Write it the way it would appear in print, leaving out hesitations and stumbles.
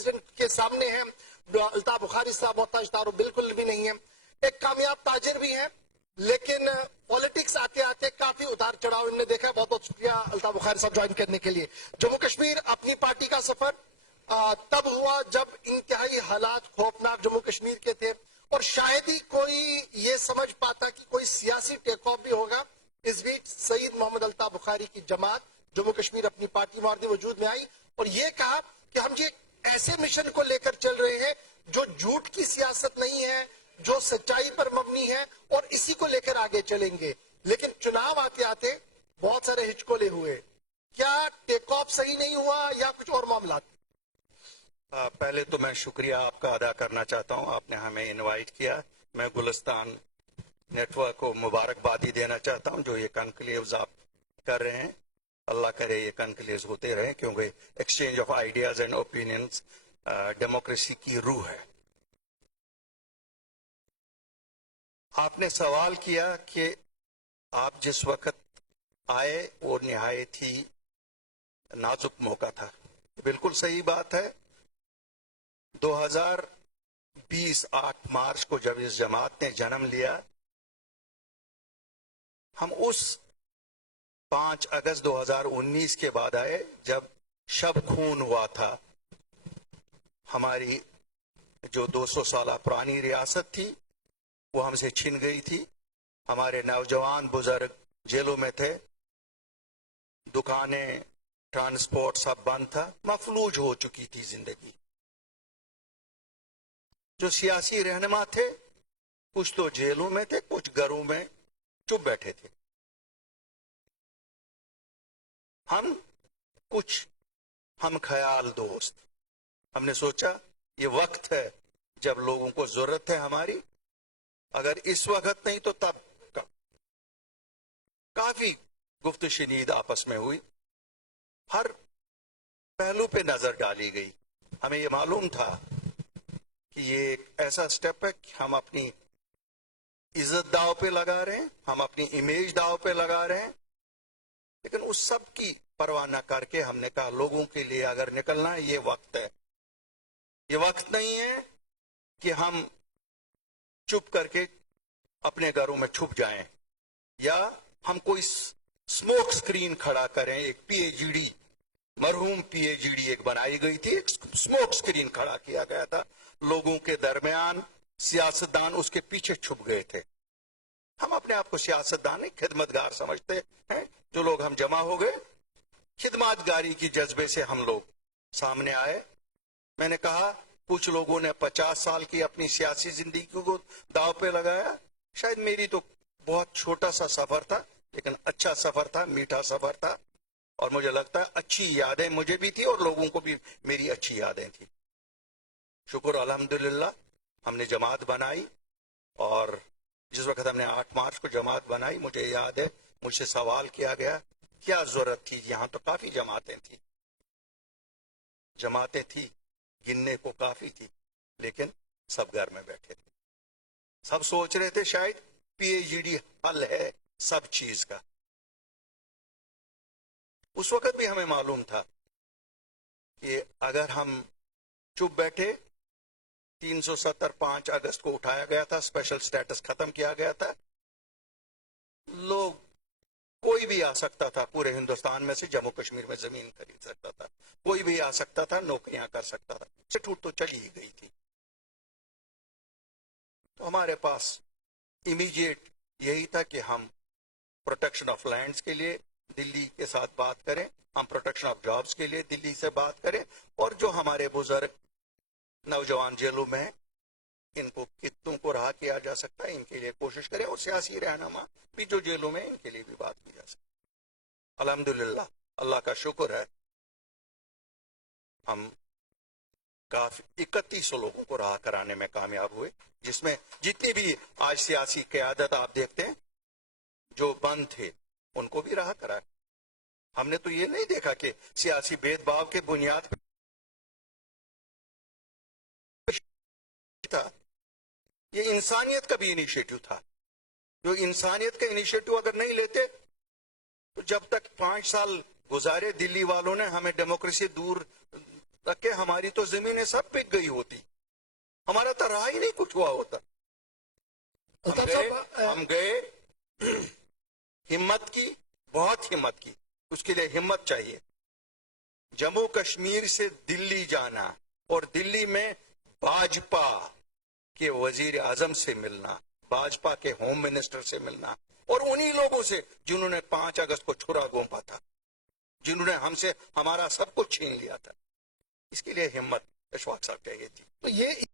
President کے سامنے ہیں. الطاف بخاری صاحب محتاج تعارف بالکل بھی نہیں ہے. ایک کامیاب تاجر بھی ہیں لیکن پولیٹکس آتے آتے کافی اتار چڑھاؤ انہوں نے دیکھا. بہت بہت شکریہ الطاف بخاری صاحب جوائن کرنے کے لیے. جموں کشمیر اپنی پارٹی کا سفر تب ہوا جب انتہائی حالات خوفناک جموں کشمیر کے تھے اور شاید ہی کوئی یہ سمجھ پاتا کہ کوئی سیاسی ٹیک آف بھی ہوگا. اس بیچ سید محمد الطاف بخاری کی جماعت جموں کشمیر اپنی پارٹی مارد وجود میں آئی اور یہ کہا کہ ہم یہ ایسے مشن کو لے کر چل رہے ہیں جو جھوٹ کی سیاست نہیں ہے, جو سچائی پر مبنی ہے اور اسی کو لے کر آگے چلیں گے. لیکن چناو آتے آتے بہت سارے ہچکولے ہوئے. کیا ٹیک آف صحیح نہیں ہوا یا کچھ اور معاملات؟ پہلے تو میں شکریہ آپ کا ادا کرنا چاہتا ہوں, آپ نے ہمیں انوائٹ کیا. میں گلستان نیٹ ورک کو مبارکبادی دینا چاہتا ہوں جو یہ کنکلیوز آپ کر رہے ہیں. اللہ کرے یہ کنکلیوز ہوتے رہے کیونکہ exchange of ideas and opinions democracy کی روح ہے. آپ نے سوال کیا کہ آپ جس وقت آئے وہ نہایت ہی نازک موقع تھا. بالکل صحیح بات ہے. 2020 8 مارچ کو جب اس جماعت نے جنم لیا, ہم اس 5 اگست 2019 کے بعد آئے جب شب خون ہوا تھا. ہماری جو 200 سالہ پرانی ریاست تھی وہ ہم سے چھن گئی تھی. ہمارے نوجوان بزرگ جیلوں میں تھے, دکانیں ٹرانسپورٹ سب بند تھا, مفلوج ہو چکی تھی زندگی. جو سیاسی رہنما تھے کچھ تو جیلوں میں تھے, کچھ گھروں میں چپ بیٹھے تھے. ہم خیال دوست, ہم نے سوچا یہ وقت ہے جب لوگوں کو ضرورت ہے ہماری. اگر اس وقت نہیں تو تب. کافی گفت و شنید آپس میں ہوئی, ہر پہلو پہ نظر ڈالی گئی. ہمیں یہ معلوم تھا کہ یہ ایک ایسا سٹیپ ہے کہ ہم اپنی عزت داؤ پہ لگا رہے ہیں, ہم اپنی امیج داؤ پہ لگا رہے ہیں. لیکن اس سب کی پرواہ نہ کر کے ہم نے کہا لوگوں کے لیے اگر نکلنا ہے یہ وقت ہے. یہ وقت نہیں ہے کہ ہم چپ کر کے اپنے گھروں میں چھپ جائیں یا ہم کوئی سموک سکرین کھڑا کریں. ایک پی ایچ ڈی, مرحوم پی ایچ ڈی ایک بنائی گئی تھی, ایک سموک سکرین کھڑا کیا گیا تھا لوگوں کے درمیان. سیاستدان اس کے پیچھے چھپ گئے تھے. ہم اپنے آپ کو سیاستدان نہیں خدمتگار سمجھتے ہیں. جو لوگ ہم جمع ہو گئے خدمات گاری کی جذبے سے ہم لوگ سامنے آئے. میں نے کہا کچھ لوگوں نے 50 سال کی اپنی سیاسی زندگی کو داؤ پہ لگایا. شاید میری تو بہت چھوٹا سا سفر تھا لیکن اچھا سفر تھا, میٹھا سفر تھا, اور مجھے لگتا ہے اچھی یادیں مجھے بھی تھی اور لوگوں کو بھی میری اچھی یادیں تھی. شکر الحمدللہ ہم نے جماعت بنائی, اور جس وقت ہم نے 8 مارچ کو جماعت بنائی مجھے یاد ہے مجھ سے سوال کیا گیا کیا ضرورت تھی. یہاں تو کافی جماعتیں تھی گننے کو کافی تھی, لیکن سب گھر میں بیٹھے تھے. سب سوچ رہے تھے شاید پی ایچ ڈی حل ہے سب چیز کا. اس وقت بھی ہمیں معلوم تھا کہ اگر ہم چپ بیٹھے, 370 5 اگست کو اٹھایا گیا تھا, اسپیشل سٹیٹس ختم کیا گیا تھا, لوگ کوئی بھی آ سکتا تھا پورے ہندوستان میں سے جموں کشمیر میں زمین خرید سکتا تھا, کوئی بھی آ سکتا تھا نوکریاں کر سکتا تھا. چھوٹ تو چلی ہی گئی تھی. تو ہمارے پاس امیڈیٹ یہی تھا کہ ہم پروٹیکشن آف لینڈز کے لیے دلی کے ساتھ بات کریں, ہم پروٹیکشن آف جابز کے لیے دلی سے بات کریں, اور جو ہمارے بزرگ نوجوان جیلوں میں ہیں ان کو کتوں کو رہا کیا جا سکتا ہے ان کے لیے کوشش کریں, اور سیاسی رہنما بھی جو جیلوں میں ان کے لیے بھی بات کی جا سکتی. الحمدللہ اللہ کا شکر ہے ہم کافی 3100 لوگوں کو رہا کرانے میں کامیاب ہوئے, جس میں جتنی بھی آج سیاسی قیادت آپ دیکھتے ہیں جو بند تھے ان کو بھی رہا کرا. ہم نے تو یہ نہیں دیکھا کہ سیاسی بھید بھاؤ کے بنیاد پر تھا, یہ انسانیت کا بھی انیشیٹو تھا. جو انسانیت کا انیشیٹو اگر نہیں لیتے تو جب تک 5 سال گزارے دلی والوں نے ہمیں ڈیموکریسی دور تاکہ ہماری تو زمینیں سب بک گئی ہوتی, ہمارا تو رہا ہی نہیں کچھ ہوا ہوتا. ہم گئے, ہمت کی, بہت ہمت کی, اس کے لیے ہمت چاہیے. جموں کشمیر سے دلی جانا اور دلی میں باجپا کے وزیر اعظم سے ملنا, باجپا کے ہوم منسٹر سے ملنا, اور انہی لوگوں سے جنہوں نے 5 اگست کو چھرا گھونپا تھا, جنہوں نے ہم سے ہمارا سب کچھ چھین لیا تھا. اس کے لیے ہمت اشفاق صاحب چاہیے تھی. تو یہ